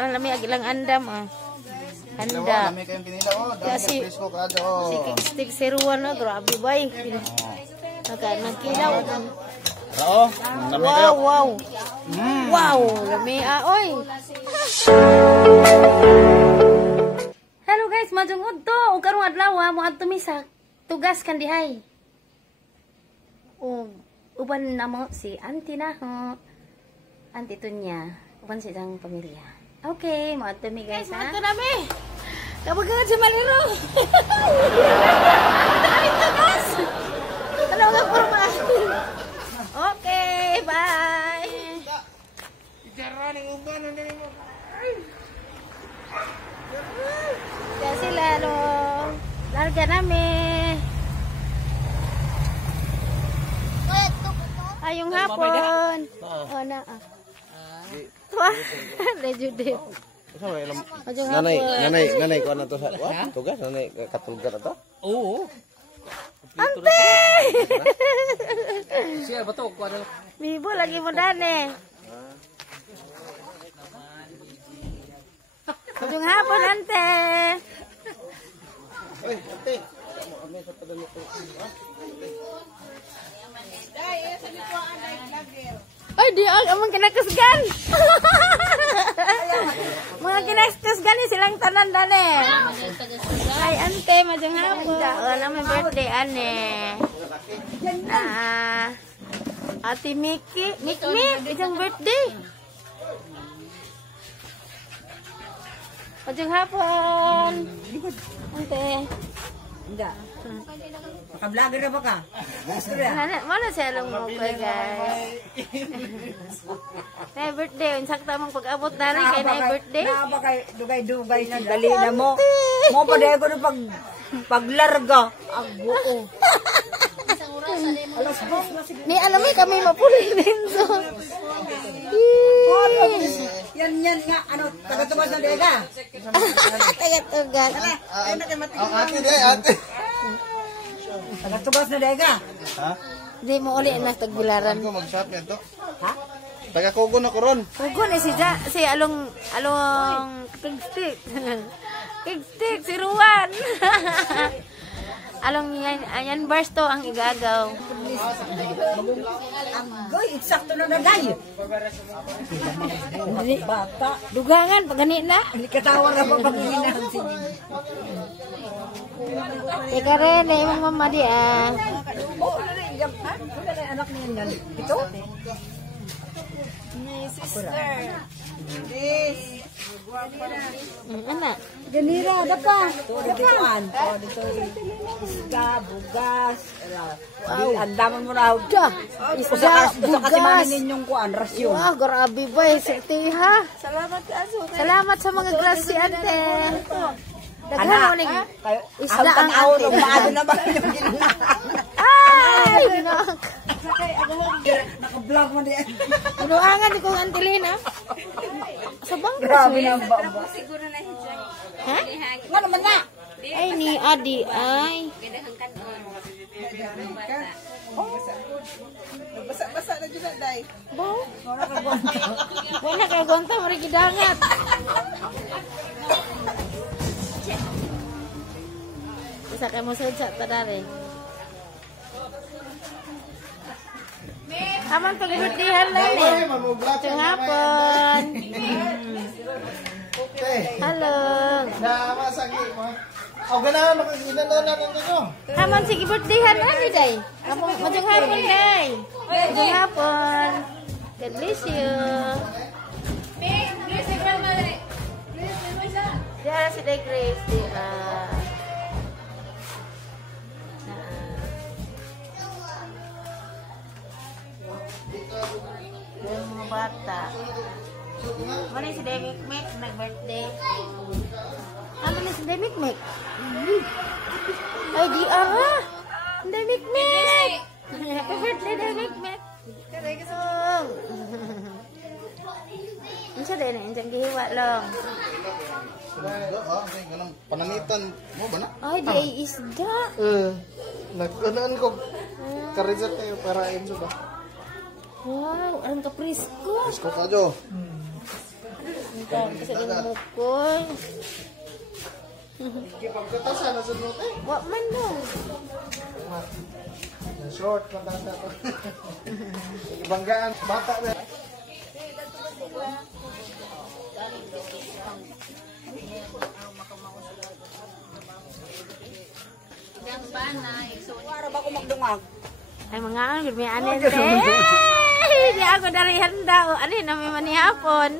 Lami agilang andam ah. Andam. Lami kayong pinila oh, dami si presko kada oh. Si stick seruan oh, grabe bay. Nagkilaw. Rao, lami kayo. Wow. Wow, lami oy. Hello guys, majung udto ug karong adlaw mo adto mi sa tugas kan dihay. Uban namo si Auntie na ho. Auntie Tunya, uban silang pamilya. Okay, mo adto mi guys ha. Adto nami. Kabagan si Maliro. Dami tugas. Ano nga forma? Okay, bye. Ijarra ning uban ndiri mo. Ya sila lo. Larga namin. Ayong hapon. Oh na. Wah, lejude. Nanay ko na to sa tugas, nanay katulgan na to? Oo. Ante! Siya ba to? Bibo lagi mo dane. Ayong hapon, ante. Oy, ante. Ay, di amang kinakasgan. Mga kinakasgan ni silang tanan dane. Ay, ante, majang hapon. Wala may birthday, ane. Ate Miki, isang birthday. Majang hapon. Ante. Enggak. Maka-vlogger na ba ka? Mana siya lang mo ko, guys. Na birthday, insakta mong pag-abot na rin kay na birthday. Na ba kay dugay-dugay na dali na mo? Mo pa dahil ko na paglarga. Agbuo. Alas dos na sige. Ni alam mo kami mapuli rin so. Yan nga, ano, taga-tubas na dega. Taga-tugas. Ate di ate. Taga-tubas na dega. Ha? Di mo uli na tagbilaran. Ko mag-shop yan to. Ha? Taga Kugo na koron. Kugo ni si along kigstick. Kigstick si Ruan. Along yan barsto ang igagaw. Agoy, eksakto na naday. Bata. Dugangan pag gani na. Hindi katawa na pa pag-iinan. Teka rin, yung mama di ah. Oh, wala na anak niya yan. Ito? My sister. Anak. Ganira, ada pa. Dituan. Dito isda, bugas. Wow. Andaman mo na. Isda, bugas. Kasi mami bugas. ninyong kuan, rasyon. Wah, grabe ba eh, sirti ha. Salamat sa mga grasya ante. Daghan mo ning isda ang ante. Maado na ba yung ginanaan? Ay, binak. Naka-vlog mo diyan. Unuangan di kong antilina. Sabang Grabe na ba? Siguro na hijay. ha? Nga naman na. Ay, ni Adi, ay. Basa-basa na dyan na, day. Baw. Wala ka gwanta, marigidangat. Isa kayo mo sa tadari. Aman pag-birthdayan lang eh. Ito hapon. Hello. Namasagi mo. O ganahan makakita na natin dito. Aman sige birthdayhan lang ni day. Majang hapon day. Majang hapon. God bless you. Please, grandmother. Diyan si Day Grace. Yung mga bata. Mana si Day Mikmek nag-birthday? Ano na si Day Mikmek? Ay, di ara! Day Mikmek! Happy birthday, Day Mikmek! Karaygasong! Ano siya din? Andiyan gihiwa lang. Ganang pananitan mo ba na? Ay, di ay isda. Nagkanaan ko. Karizat kayo para enso ba? Wow, ang kaprisko. Isko ka jo. Kasi din mukul. Kipagkatasan na sunod eh. Wa man mo. Short man tanda to. Ibanggaan bata na. Para ba ko magdungag? Ay mga ano, may anin te. Hindi ako dari handa. O, ano yun, namin manihapon.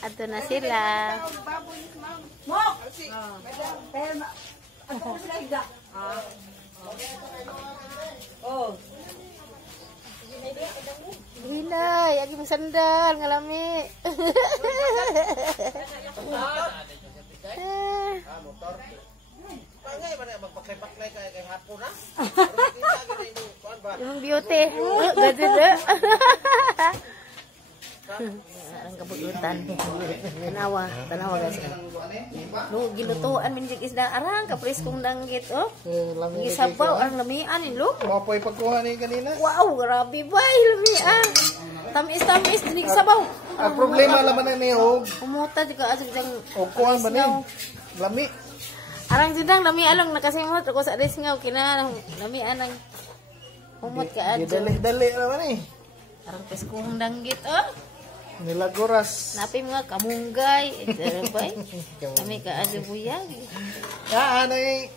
Ato na sila. Mok! Ano ko sila higda? Oh. Gilay, agi mong sandal, ngalami. Pangay ba na magpaklay-paklay kay hapon na? Yung beauty. Gadid. Ang kabututan. Tanawa guys. Lu gilutuan min jig isda arang kapres kong danggit oh. Gisabaw ang lamian ni lu. Mapoy pagkuha ni kanina. Wow, grabe bay lamian. Tamis dinig sabaw. Ang problema laman na niyo. Umuta juga asig jang Kuan ba ni? Lami. arang sidang lami along nakasimot ako sa risngaw kina lamian ang humot ka adto. Dali naman eh. Arang peskong danggit oh. Nilagoras. Napi mga kamunggay, ito bay. Kami ka adubuyag. Ano eh.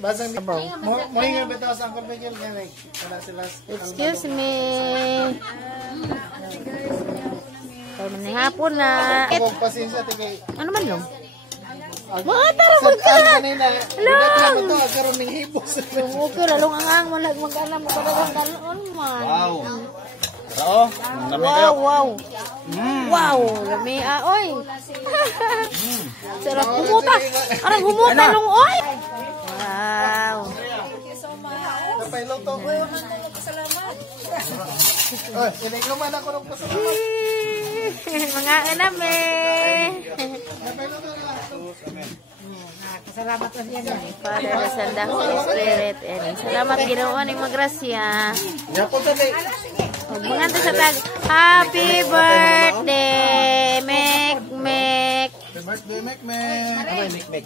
Basang di ba? Mo hinga bitaw sa Uncle Miguel nga wala sila. Excuse me. Kaya man hapon na. Huwag pasensya tigay. Ano man long? Mga tara mo ka! Lang! Ito, agkaroon ng hibos. Okay, lalong ang malag mag-alam mo kadagang kanon man. Wow. Oo. Wow. Wow, lami oy. Sarap humuta. Arang humuta long oy. Wow. Napailaw to. Oy, pinigluman ako ng pasalamat. Mga ename. Napailaw to lang. Salamat na siya. Father, Son, and Holy Spirit. Salamat ginawa ni Magrasya. Yapon to kay. Mga sa tag. Happy birthday, Mek. Happy birthday, Mek. Abay, Mek.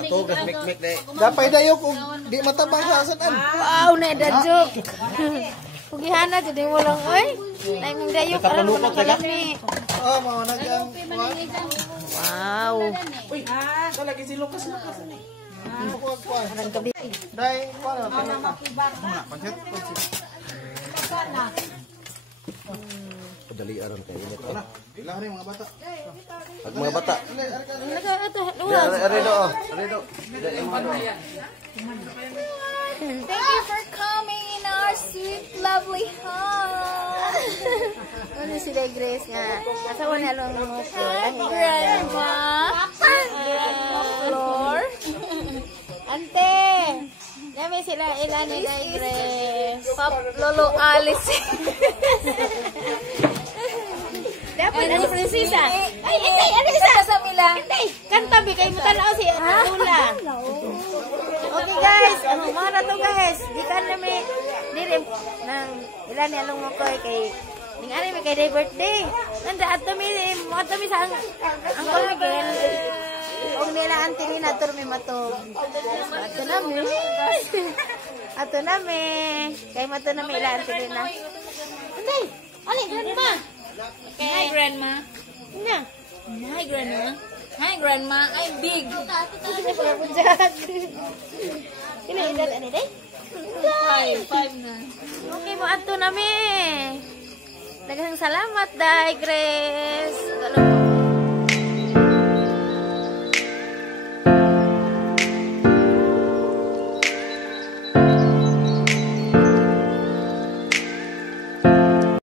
Natugas Mek de. Dapay dayo kung di matabang sa asan. Wow, na-dajuk. Pugihana, jadi mo lang, oy. Naimong dayok, alam mo lang kalami. Oh, mau nagang. Wow. Uy, talagi si Lucas. Parang gabi. Dai, paano? Pansit. Padali aram kayo nito. Ilang rin mga bata. Pag mga bata. Ito, luwas. Arido. Thank you for coming in our sweet, lovely home. Ano sila Grace nga? Asawa na lang mo ko. Grandma. Floor. Ante. Dami sila ilan ni Grace. Pop Lolo Alice. Dapat ano prinsesa? Ay, Isa sa Mila. kanta bi kay mo tanaw si Lula. Okay guys, mga na to guys. Gikan na may dire nang ilan ni along mo ko kay ning ari may kay day birthday. Nanda ato mi sa Uncle Miguel. Og nila auntie ni natur mi matog. Ato na mi. Kay mato na mi ila auntie ni na. Anday, ali grandma. Hi, Grandma. Nya. Hi, Grandma. Hi, Grandma. I'm big. Ini edad ani day. Five na. Okay mo ato na mi. Daghang salamat day Grace. Galong